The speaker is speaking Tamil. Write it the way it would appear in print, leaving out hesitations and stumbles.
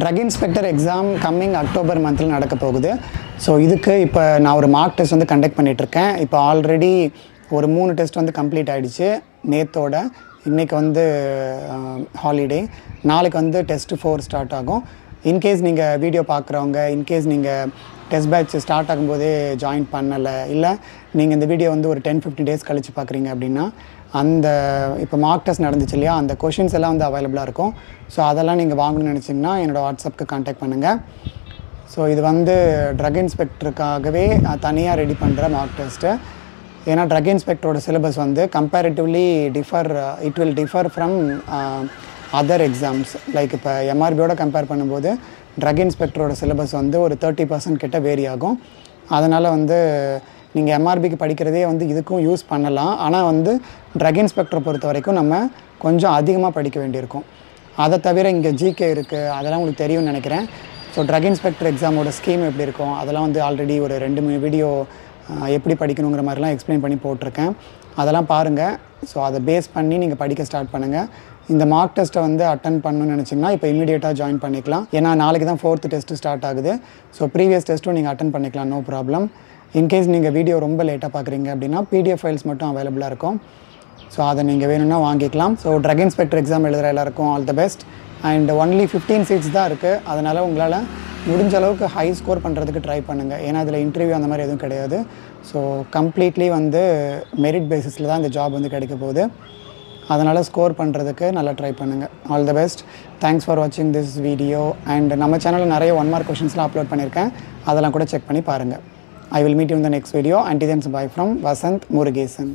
Drug inspector exam coming October மந்தில் நடக்க போகுது. ஸோ இதுக்கு இப்போ நான் ஒரு மார்க் டெஸ்ட் வந்து கண்டக்ட் பண்ணிகிட்ருக்கேன். இப்போ ஆல்ரெடி ஒரு 3 டெஸ்ட் வந்து கம்ப்ளீட் ஆகிடுச்சு நேத்தோட. இன்றைக்கி வந்து ஹாலிடே, நாளைக்கு வந்து டெஸ்ட் 4 ஸ்டார்ட் ஆகும். இன்கேஸ் நீங்கள் வீடியோ பார்க்குறவங்க, இன்கேஸ் நீங்கள் டெஸ்ட் பேட்ச் ஸ்டார்ட் ஆகும்போதே ஜாயின் பண்ணலை, இல்லை நீங்கள் இந்த வீடியோ வந்து ஒரு 10-15 டேஸ் கழித்து பார்க்குறீங்க அப்படின்னா, அந்த இப்போ மார்க் டெஸ்ட் நடந்துச்சு இல்லையா, அந்த கொஷின்ஸ் எல்லாம் வந்து அவைலபிளாக இருக்கும். ஸோ அதெல்லாம் நீங்கள் வாங்கணும்னு நினச்சிங்கன்னா என்னோடய வாட்ஸ்அப்புக்கு கான்டாக்ட் பண்ணுங்கள். ஸோ இது வந்து ட்ரக் இன்ஸ்பெக்டருக்காகவே தனியாக ரெடி பண்ணுற மார்க் டெஸ்ட்டு. ஏன்னா ட்ரக் இன்ஸ்பெக்டரோட சிலபஸ் வந்து comparatively it will differ from other exams. Like இப்போ எம்ஆர்பியோட கம்பேர் பண்ணும்போது ட்ரக் இன்ஸ்பெக்டரோட சிலபஸ் வந்து ஒரு 30% கிட்ட வேரி ஆகும். அதனால் வந்து நீங்கள் எம்ஆர்பிக்கு படிக்கிறதே வந்து இதுக்கும் யூஸ் பண்ணலாம். ஆனால் வந்து ட்ரக் இன்ஸ்பெக்டரை பொறுத்த வரைக்கும் நம்ம கொஞ்சம் அதிகமாக படிக்க வேண்டியிருக்கும். அதை தவிர இங்கே ஜிகே இருக்குது, அதெல்லாம் உங்களுக்கு தெரியும்னு நினைக்கிறேன். ஸோ ட்ரக் இன்ஸ்பெக்டர் எக்ஸாமோட ஸ்கீம் எப்படி இருக்கும் அதெல்லாம் வந்து ஆல்ரெடி ஒரு 2-3 வீடியோ எப்படி படிக்கணுங்கிற மாதிரிலாம் எக்ஸ்பிளைன் பண்ணி போட்டிருக்கேன். அதெல்லாம் பாருங்கள். ஸோ அதை பேஸ் பண்ணி நீங்கள் படிக்க ஸ்டார்ட் பண்ணுங்கள். இந்த மார்க் டெஸ்ட்டை வந்து அட்டன் பண்ணணும்னு நினச்சிங்கன்னா இப்போ இமீடியட்டாக ஜாயின் பண்ணிக்கலாம். ஏன்னா நாளைக்கு தான் 4th டெஸ்ட்டு ஸ்டார்ட் ஆகுது. ஸோ ப்ரீவியஸ் டெஸ்ட்டும் நீங்கள் அட்டன் பண்ணிக்கலாம், நோ ப்ராப்ளம். இன்கேஸ் நீங்கள் வீடியோ ரொம்ப லேட்டாக பார்க்குறீங்க அப்படின்னா பிடிஎஃப் ஃபைல்ஸ் மட்டும் அவைலபிளாக இருக்கும். ஸோ அதை நீங்கள் வேணும்னா வாங்கிக்கலாம். ஸோ ட்ரக் இன்ஸ்பெக்டர் எக்ஸாம் எழுதுகிற எல்லாருக்கும் all the best. And only 15 seats தான் இருக்குது. அதனால் உங்களால் முடிஞ்ச அளவுக்கு ஹை ஸ்கோர் பண்ணுறதுக்கு ட்ரை பண்ணுங்கள். ஏன்னா அதில் இன்டர்வியூ அந்த மாதிரி எதுவும் கிடையாது. ஸோ கம்ப்ளீட்லி வந்து மெரிட் பேசிஸில் தான் இந்த ஜாப் வந்து கிடைக்க போகுது. அதனால் ஸ்கோர் பண்ணுறதுக்கு நல்லா ட்ரை பண்ணுங்கள். All the best. Thanks for வாட்சிங் திஸ் வீடியோ. அண்ட் நம்ம சேனலில் நிறைய 1 மார்க் கொஷின்ஸ்லாம் அப்லோட் பண்ணியிருக்கேன். அதெல்லாம் கூட செக் பண்ணி பாருங்கள். I will meet you in the next video. Until then, bye from Vasant Murugesan.